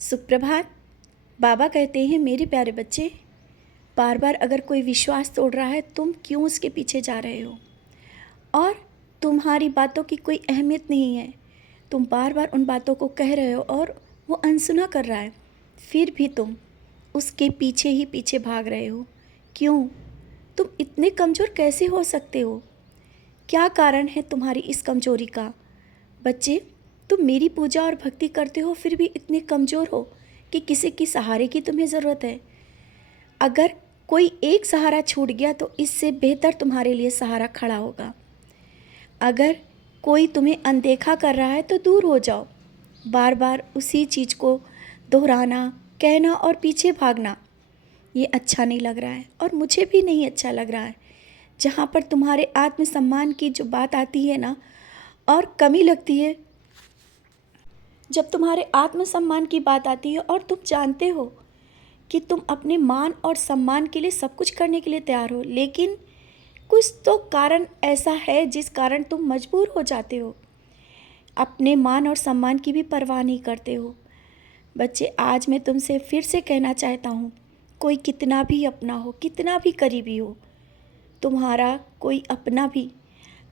सुप्रभात। बाबा कहते हैं, मेरे प्यारे बच्चे, बार बार अगर कोई विश्वास तोड़ रहा है, तुम क्यों उसके पीछे जा रहे हो? और तुम्हारी बातों की कोई अहमियत नहीं है। तुम बार बार उन बातों को कह रहे हो और वो अनसुना कर रहा है, फिर भी तुम उसके पीछे ही पीछे भाग रहे हो। क्यों? तुम इतने कमज़ोर कैसे हो सकते हो? क्या कारण है तुम्हारी इस कमज़ोरी का? बच्चे, तुम मेरी पूजा और भक्ति करते हो, फिर भी इतने कमज़ोर हो कि किसी की सहारे की तुम्हें ज़रूरत है। अगर कोई एक सहारा छूट गया तो इससे बेहतर तुम्हारे लिए सहारा खड़ा होगा। अगर कोई तुम्हें अनदेखा कर रहा है तो दूर हो जाओ। बार बार उसी चीज़ को दोहराना, कहना और पीछे भागना, ये अच्छा नहीं लग रहा है और मुझे भी नहीं अच्छा लग रहा है। जहाँ पर तुम्हारे आत्मसम्मान की जो बात आती है ना, और कमी लगती है जब तुम्हारे आत्मसम्मान की बात आती है और तुम जानते हो कि तुम अपने मान और सम्मान के लिए सब कुछ करने के लिए तैयार हो, लेकिन कुछ तो कारण ऐसा है जिस कारण तुम मजबूर हो जाते हो। अपने मान और सम्मान की भी परवाह नहीं करते हो। बच्चे, आज मैं तुमसे फिर से कहना चाहता हूँ, कोई कितना भी अपना हो, कितना भी करीबी हो, तुम्हारा कोई अपना भी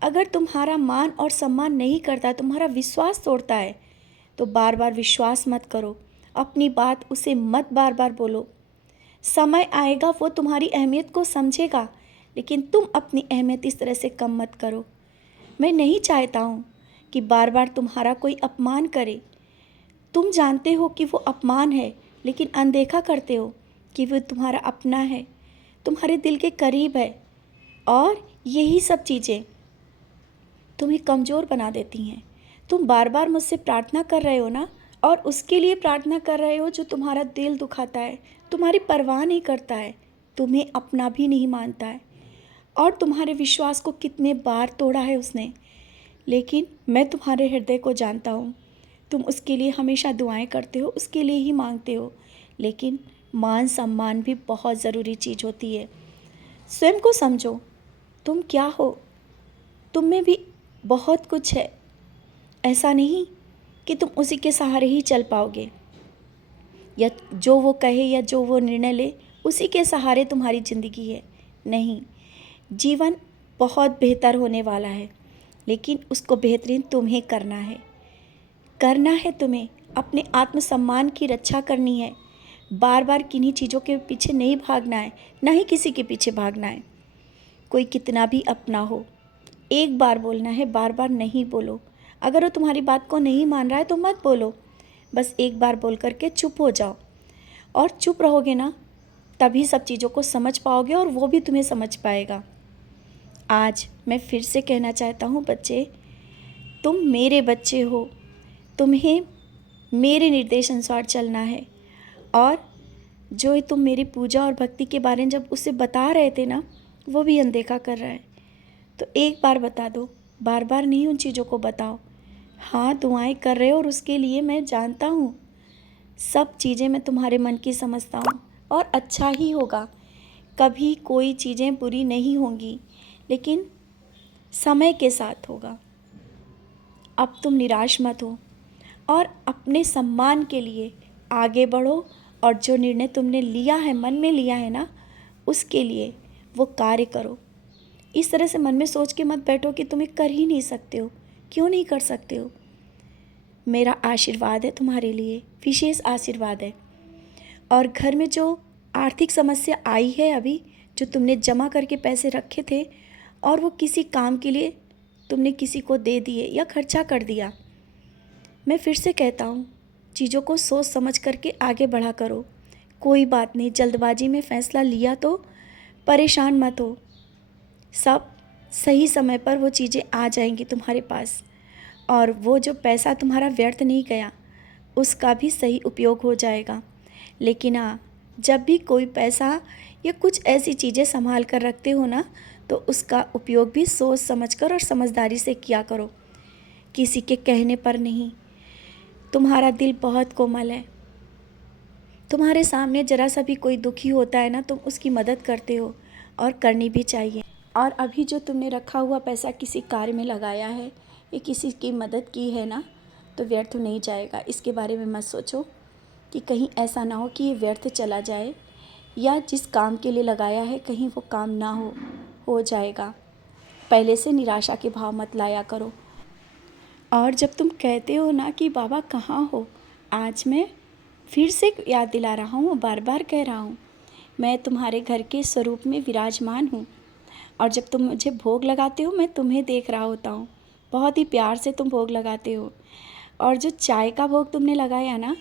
अगर तुम्हारा मान और सम्मान नहीं करता, तुम्हारा विश्वास तोड़ता है, तो बार बार विश्वास मत करो। अपनी बात उसे मत बार बार बोलो। समय आएगा वो तुम्हारी अहमियत को समझेगा, लेकिन तुम अपनी अहमियत इस तरह से कम मत करो। मैं नहीं चाहता हूँ कि बार बार तुम्हारा कोई अपमान करे। तुम जानते हो कि वो अपमान है, लेकिन अनदेखा करते हो कि वो तुम्हारा अपना है, तुम्हारे दिल के करीब है। और यही सब चीज़ें तुम्हें कमज़ोर बना देती हैं। तुम बार बार मुझसे प्रार्थना कर रहे हो ना, और उसके लिए प्रार्थना कर रहे हो जो तुम्हारा दिल दुखाता है, तुम्हारी परवाह नहीं करता है, तुम्हें अपना भी नहीं मानता है, और तुम्हारे विश्वास को कितने बार तोड़ा है उसने। लेकिन मैं तुम्हारे हृदय को जानता हूँ। तुम उसके लिए हमेशा दुआएं करते हो, उसके लिए ही मांगते हो, लेकिन मान सम्मान भी बहुत ज़रूरी चीज़ होती है। स्वयं को समझो, तुम क्या हो? तुम में भी बहुत कुछ है। ऐसा नहीं कि तुम उसी के सहारे ही चल पाओगे, या जो वो कहे या जो वो निर्णय ले उसी के सहारे तुम्हारी ज़िंदगी है। नहीं, जीवन बहुत बेहतर होने वाला है, लेकिन उसको बेहतरीन तुम्हें करना है तुम्हें अपने आत्मसम्मान की रक्षा करनी है। बार बार किन्हीं चीज़ों के पीछे नहीं भागना है, ना ही किसी के पीछे भागना है। कोई कितना भी अपना हो, एक बार बोलना है, बार बार नहीं बोलो। अगर वो तुम्हारी बात को नहीं मान रहा है तो मत बोलो, बस एक बार बोल करके चुप हो जाओ। और चुप रहोगे ना, तभी सब चीज़ों को समझ पाओगे और वो भी तुम्हें समझ पाएगा। आज मैं फिर से कहना चाहता हूँ, बच्चे, तुम मेरे बच्चे हो, तुम्हें मेरे निर्देश अनुसार चलना है। और जो तुम मेरी पूजा और भक्ति के बारे में जब उसे बता रहे थे ना, वो भी अनदेखा कर रहा है। तो एक बार बता दो, बार बार नहीं उन चीज़ों को बताओ। हाँ, दुआएं कर रहे हो और उसके लिए मैं जानता हूँ, सब चीज़ें मैं तुम्हारे मन की समझता हूँ, और अच्छा ही होगा। कभी कोई चीज़ें बुरी नहीं होंगी, लेकिन समय के साथ होगा। अब तुम निराश मत हो और अपने सम्मान के लिए आगे बढ़ो, और जो निर्णय तुमने लिया है, मन में लिया है ना, उसके लिए वो कार्य करो। इस तरह से मन में सोच के मत बैठो कि तुम कर ही नहीं सकते हो। क्यों नहीं कर सकते हो? मेरा आशीर्वाद है तुम्हारे लिए, विशेष आशीर्वाद है। और घर में जो आर्थिक समस्या आई है अभी, जो तुमने जमा करके पैसे रखे थे और वो किसी काम के लिए तुमने किसी को दे दिए या खर्चा कर दिया, मैं फिर से कहता हूँ, चीज़ों को सोच समझ करके आगे बढ़ा करो। कोई बात नहीं, जल्दबाजी में फ़ैसला लिया तो परेशान मत हो। सब सही समय पर वो चीज़ें आ जाएंगी तुम्हारे पास, और वो जो पैसा तुम्हारा व्यर्थ नहीं गया, उसका भी सही उपयोग हो जाएगा। लेकिन हाँ, जब भी कोई पैसा या कुछ ऐसी चीज़ें संभाल कर रखते हो ना, तो उसका उपयोग भी सोच समझकर और समझदारी से किया करो, किसी के कहने पर नहीं। तुम्हारा दिल बहुत कोमल है। तुम्हारे सामने ज़रा सा भी कोई दुखी होता है ना, तुम उसकी मदद करते हो, और करनी भी चाहिए। और अभी जो तुमने रखा हुआ पैसा किसी कार्य में लगाया है या किसी की मदद की है ना, तो व्यर्थ नहीं जाएगा। इसके बारे में मत सोचो कि कहीं ऐसा ना हो कि ये व्यर्थ चला जाए, या जिस काम के लिए लगाया है कहीं वो काम ना हो जाएगा। पहले से निराशा के भाव मत लाया करो। और जब तुम कहते हो ना कि बाबा कहाँ हो, आज मैं फिर से याद दिला रहा हूँ, बार बार कह रहा हूँ, मैं तुम्हारे घर के स्वरूप में विराजमान हूँ। और जब तुम मुझे भोग लगाते हो मैं तुम्हें देख रहा होता हूँ, बहुत ही प्यार से तुम भोग लगाते हो। और जो चाय का भोग तुमने लगाया ना,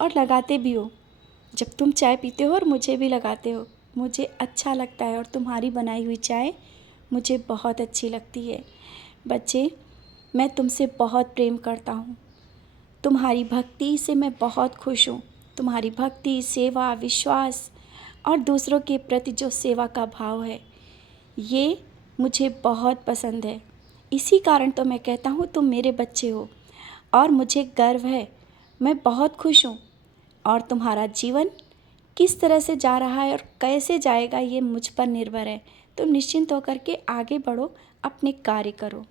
और लगाते भी हो, जब तुम चाय पीते हो और मुझे भी लगाते हो, मुझे अच्छा लगता है। और तुम्हारी बनाई हुई चाय मुझे बहुत अच्छी लगती है। बच्चे, मैं तुमसे बहुत प्रेम करता हूँ। तुम्हारी भक्ति से मैं बहुत खुश हूँ। तुम्हारी भक्ति, सेवा, विश्वास और दूसरों के प्रति जो सेवा का भाव है, ये मुझे बहुत पसंद है। इसी कारण तो मैं कहता हूँ तुम मेरे बच्चे हो और मुझे गर्व है। मैं बहुत खुश हूँ। और तुम्हारा जीवन किस तरह से जा रहा है और कैसे जाएगा ये मुझ पर निर्भर है। तुम निश्चिंत होकर के आगे बढ़ो, अपने कार्य करो।